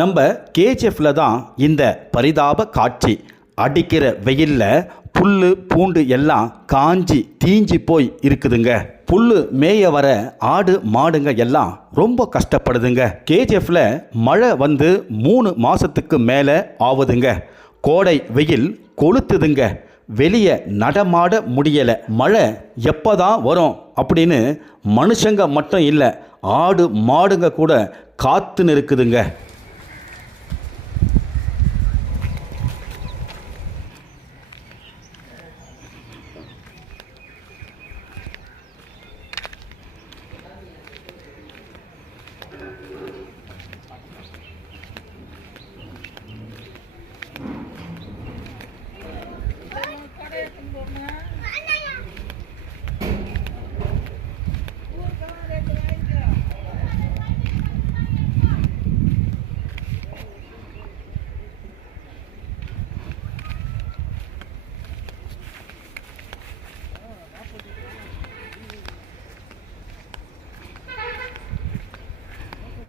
நம்ம கேஜிஎஃப்ல தான் இந்த பரிதாப காட்சி. அடிக்கிற வெயில்ல புல்லு பூண்டு எல்லாம் காஞ்சி தீஞ்சி போய் இருக்குதுங்க. புல்லு மேய வர ஆடு மாடுங்க எல்லாம் ரொம்ப கஷ்டப்படுதுங்க. கேஜிஎஃப்ல மழை வந்து 3 மாசத்துக்கு மேலே ஆகுதுங்க. கோடை வெயில் கொளுத்துதுங்க. வெளியே நடமாட முடியலை. மழை எப்போதான் வரும் அப்படின்னு மனுஷங்க மட்டும் இல்லை, ஆடு மாடுங்க கூட காத்துன்னு இருக்குதுங்க.